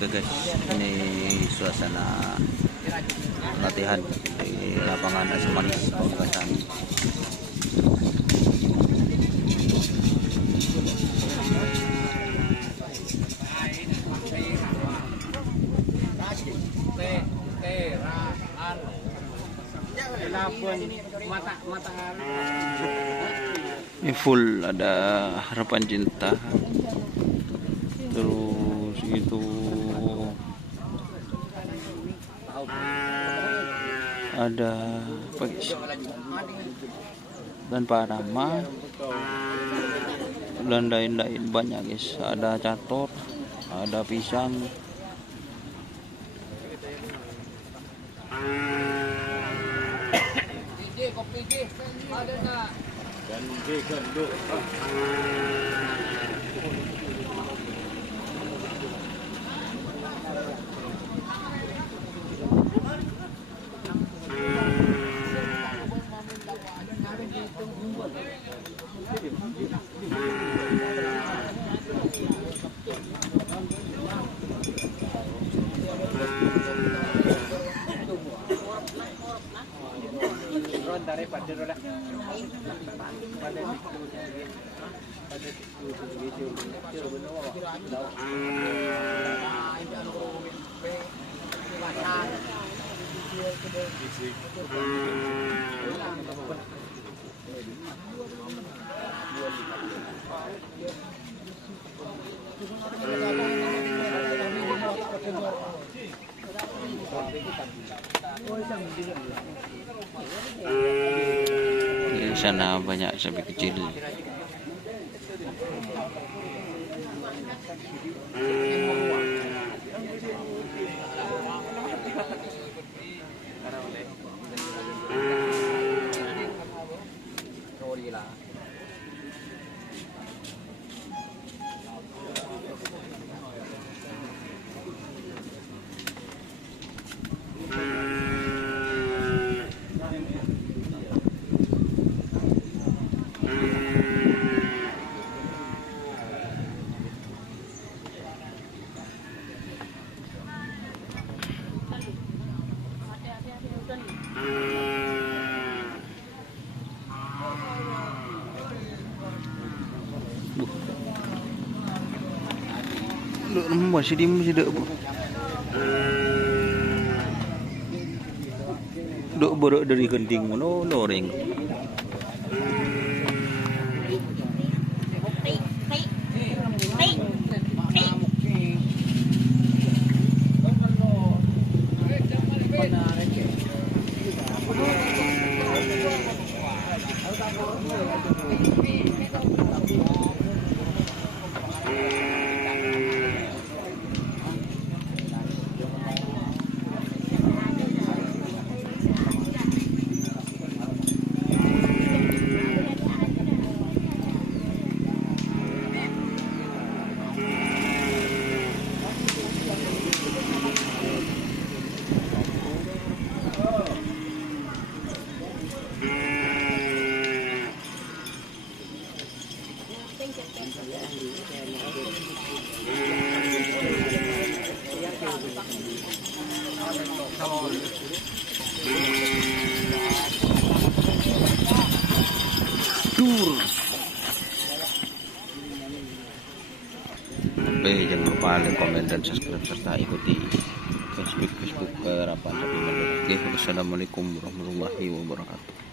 Oke guys, ini suasana latihan di lapangan Asam Manis Pamekasan. Ini full ada harapan cinta, terus itu ada dan Parama dan lain-lain banyak guys. Ada catur, ada pisang, di sana banyak sapi kecil. Masih di dok borok dari genting mono loreng. Oke, jangan lupa like, komen, dan subscribe serta ikuti Facebook Harapan Sapi Mandor. Oke, wassalamualaikum warahmatullahi wabarakatuh.